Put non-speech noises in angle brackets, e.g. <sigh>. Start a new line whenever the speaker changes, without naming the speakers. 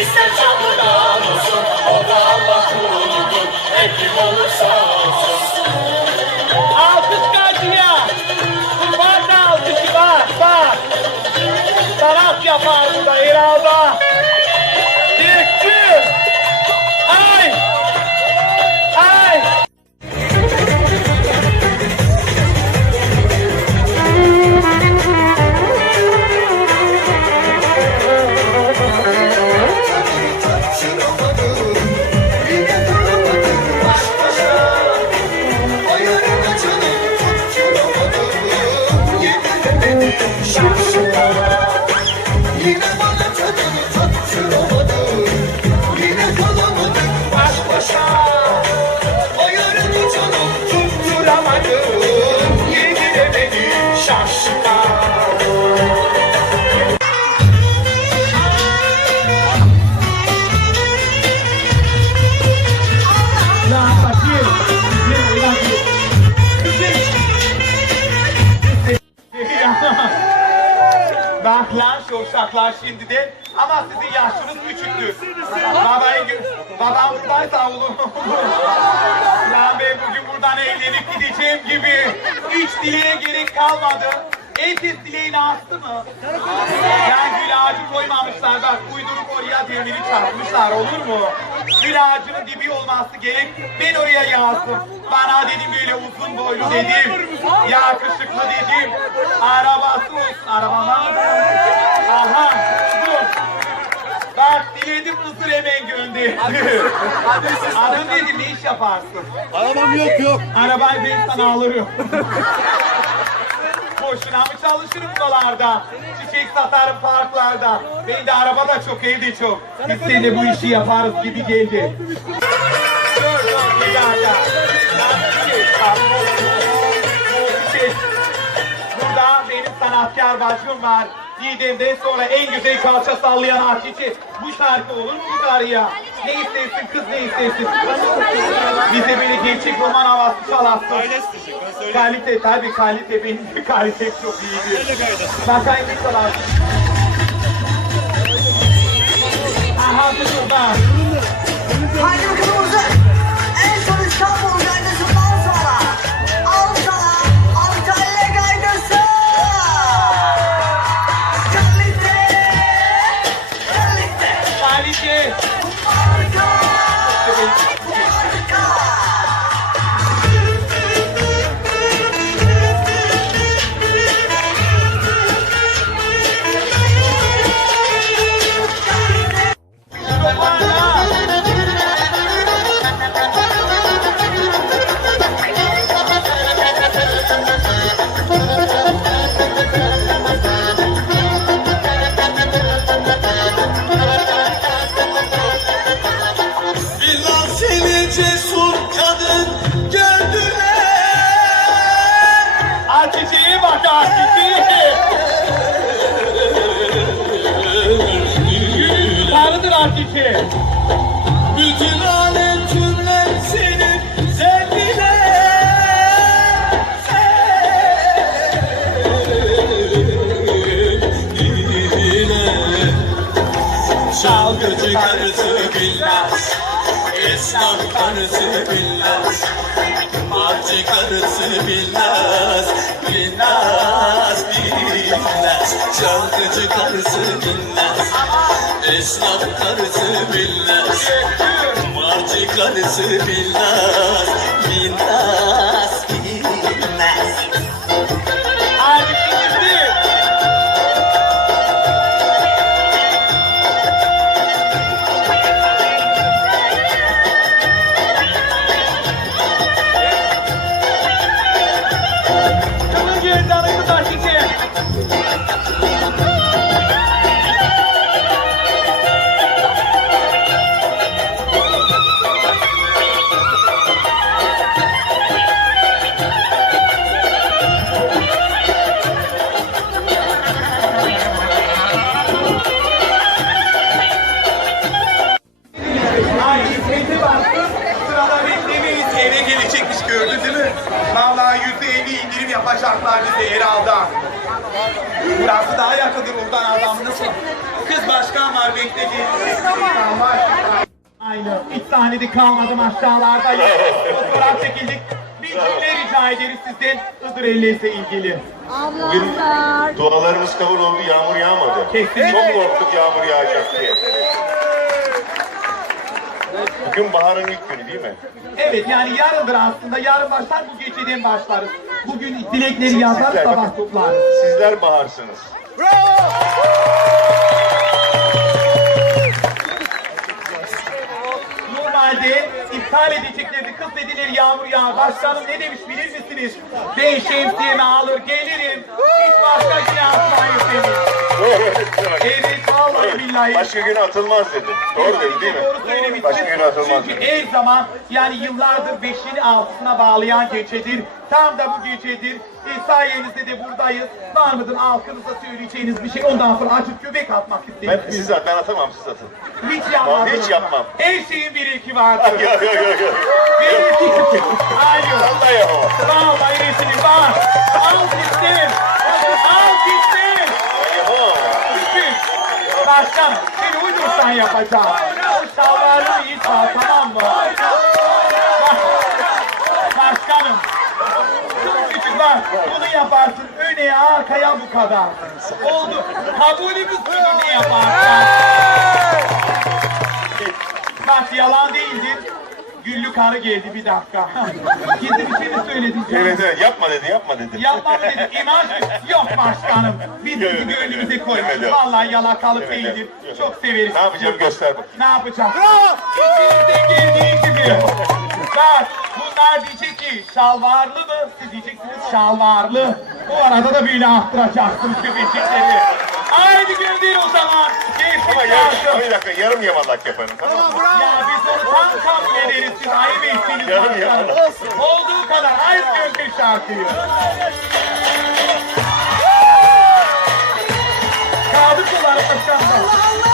ister çamurdan olsun O da Allah'ın uygun Hep olursa olsun
şu uşaklar şimdi de ama sizin yaşınız küçüktür. Babayı babam buradaysa oğlum. <laughs> ben bugün buradan eğlenip gideceğim gibi. Hiç dileğe gerek kalmadı. Herkes dileğini astı mı? Yani gül ağacı koymamışlar bak uydurup oraya demiri çarpmışlar olur mu? Gül ağacının dibi olması gerek. Ben oraya yazdım. Bana dedim böyle uzun boylu dedim. Yakışıklı dedim. Arabası olsun. Araba hemen gönderdi. Adın dedim ne iş yaparsın?
Arabam yok yok.
Arabayı ben sana alırım. Boşuna mı çalışırım buralarda? Çiçek satarım parklarda. Ben de araba da çok, evde çok. Biz seninle bu işi yaparız gibi geldi. Dur dur bir. Çiçek. Burada benim sanatkar bacım var. Didem'den sonra en güzel kalça sallayan artiçi. Bu şarkı olur mu bu karıya? Ne istersin kız ne istersin? Bize böyle gerçek roman havası çalarsın. Kalite tabii kalite benim kalite çok iyidir. Bakayım ne kadar. Aha dur bak.
Haydi kırmızı.
Karıdır artici.
Bütün alem cümlem seni sevdiler Sevdiler Çalgıcı karısı bilmez Esnaf karısı bilmez Marcı karısı bilmez Bilmez, bilmez Çalgıcı karısı bilmez Esnaf karısı bilmez Marcı karısı bilmez Bilmez, bilmez
başkan var bekledi. Aynı. Hiç sahnede kalmadım aşağılarda. Fotoğraf çekildik. Bir cümle rica ederiz sizden Hızır Ellez'le ilgili.
Ablamlar.
Dualarımız kabul oldu, yağmur yağmadı.
Kesinlikle.
Çok korktuk yağmur yağacak diye. Bugün baharın ilk günü değil mi?
Evet yani yarındır aslında. Yarın başlar bu geceden başlarız. Bugün dilekleri yazar
Sizler,
sabah
bakın,
toplarız.
Sizler baharsınız.
Normalde yağmur yağar. Başkanım ne demiş bilir misiniz? Ben şemsiyemi alır gelirim. Hiç başka şey yapmayın demiş. Evet vallahi billahi.
Başka gün atılmaz dedi. Doğru dedi değil mi?
Doğru söylemişsiniz.
Başka gün atılmaz
Çünkü
dedi.
her zaman yani yıllardır beşini altısına bağlayan gecedir. Tam da bu gecedir. E, sayenizde de buradayız. Var mıdır halkınıza söyleyeceğiniz bir şey? Ondan sonra açıp göbek atmak
Ben
istedim.
siz at, ben atamam siz atın.
Hiç yapmam.
Hiç yapmam.
Her şeyin bir iki vardır.
Yok yok yok yok.
Bir iki. Hayır.
Vallahi yapamam.
Vallahi resmi var. Al gitsin. Al gitsin.
Yapamam.
Çünkü başkanım seni uydursan yapacağım. O şalvarını iyi çal tamam mı? Bak, Başkanım. Bak. Bunu yaparsın. Öne arkaya bu kadar. Oldu. Kabulümüz ne yaparsın? Bak yalan değildir. Güllü karı geldi bir dakika. <laughs> Gizli bir şey mi söyledin canım?
Evet evet yapma dedi yapma dedi.
Yapma mı dedim, imaj? Yok başkanım. Biz
Yok,
sizi
yok,
gönlümüze
yok,
koymuşuz.
yok.
Vallahi yalakalık
Evet,
değildir.
evet.
Çok severiz.
Ne yapacağım göster bak.
Ne yapacağız? İçinizden geldiği gibi. Bak <laughs> bunlar diyecek ki şalvarlı mı? Siz diyeceksiniz şalvarlı. Bu arada da böyle attıracaksınız köpecekleri. Haydi gönder o zaman.
Ama
Geçmiş
yarım,
lazım.
bir dakika yarım yamalak yaparım tamam mı?
Ya biz onu tam kabul ederiz. Siz ayıp ettiniz
Yarım
başkanım.
yamalak.
Olduğu kadar ayıp gönder şarkıyı. Sadık olarak başkanım.
Şalvarlı.